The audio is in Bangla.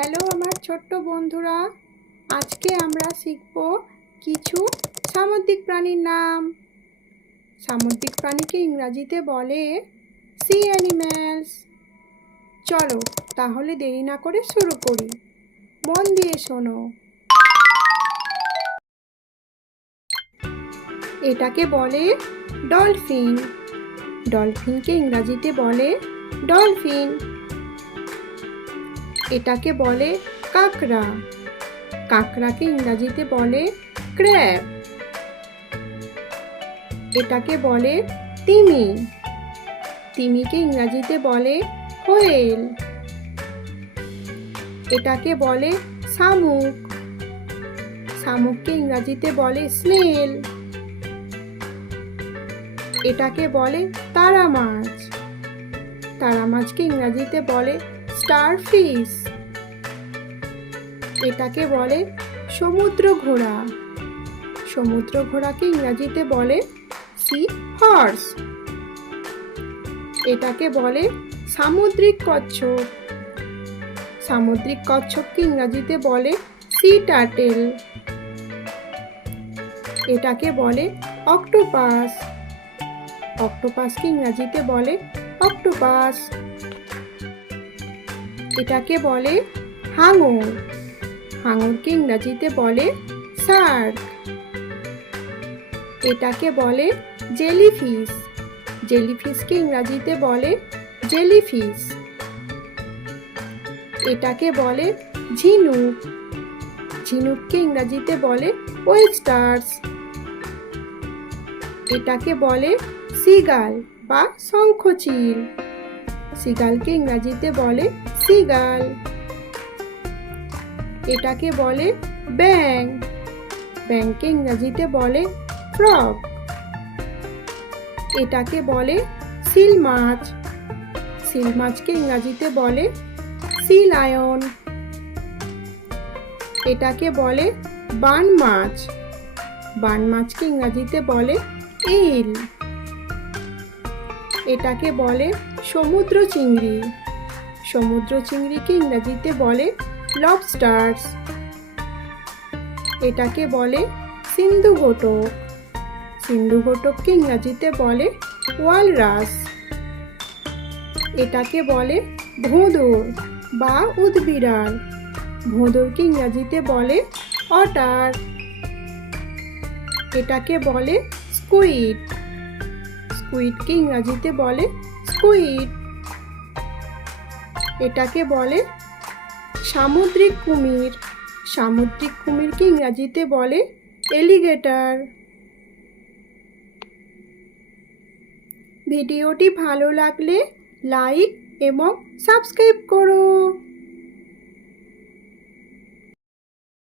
হ্যালো আমার ছোট্ট বন্ধুরা, আজকে আমরা শিখব কিছু সামুদ্রিক প্রাণীর নাম। সামুদ্রিক প্রাণীকে ইংরাজিতে বলে সি অ্যানিম্যালস। চলো তাহলে দেরি না করে শুরু করি। মন দিয়ে শোনো। এটাকে বলে ডলফিন। ডলফিনকে ইংরাজিতে বলে ডলফিন। এটাকে বলে কাঁকড়া। কাঁকড়াকে ইংরাজিতে বলে ক্র্যাব। এটাকে বলে তিমি। তিমিকে ইংরাজিতে বলে হোয়েল। এটাকে বলে শামুক। শামুককে ইংরাজিতে বলে স্নেল। এটাকে বলে তারা মাছ। তারা মাছকে ইংরাজিতে বলে স্টারফিশ। এটাকে বলে সমুদ্র ঘোড়া। সমুদ্র ঘোড়াকে ইংরাজিতে বলে সি হর্স। এটাকে বলে সামুদ্রিক কচ্ছপ। সামুদ্রিক কচ্ছপকে ইংরাজিতে বলে সি টার্টেল। এটাকে বলে অক্টোপাস। অক্টোপাসকে ইংরাজিতে বলে অক্টোপাস। এটাকে বলে হাঙর। হাঙরকে ইংরাজিতে বলে শার্ক। এটাকে বলে জেলিফিশ। জেলিফিশকে ইংরাজিতে বলে জেলিফিশ। এটাকে বলে ঝিনুক। ঝিনুককে ইংরাজিতে বলে ওয়েস্টার্স। এটাকে বলে সিগাল বা শঙ্খচিল। সিগালকে ইংরাজিতে বলে সিগাল। এটাকে বলে ব্যাঙ। ব্যাঙকে ইংরাজিতে বলে ফ্রগ। এটাকে বলে সিল মাছ। সিল মাছকে ইংরাজিতে বলে সি লায়ন। এটাকে বলে বান মাছ। বান মাছকে ইংরাজিতে বলে ইল। এটাকে বলে সমুদ্র চিংড়ি। সমুদ্র চিংড়িকে ইংরাজিতে বলে লবস্টার্স। এটাকে বলে সিন্ধু ঘটক। সিন্ধু ঘটককে ইংরাজিতে বলে ওয়ালরাস। এটাকে বলে ভোঁদর বা উদবিড়াল। ভোঁদরকে ইংরাজিতে বলে অটার। এটাকে বলে স্কুইড। স্কুইডকে ইংরাজিতে বলে স্কুইড। এটাকে বলে সামুদ্রিক কুমির। সামুদ্রিক কুমিরকে ইংরাজিতে বলে এলিগেটর। ভিডিওটি ভালো লাগলে লাইক এবং সাবস্ক্রাইব করো।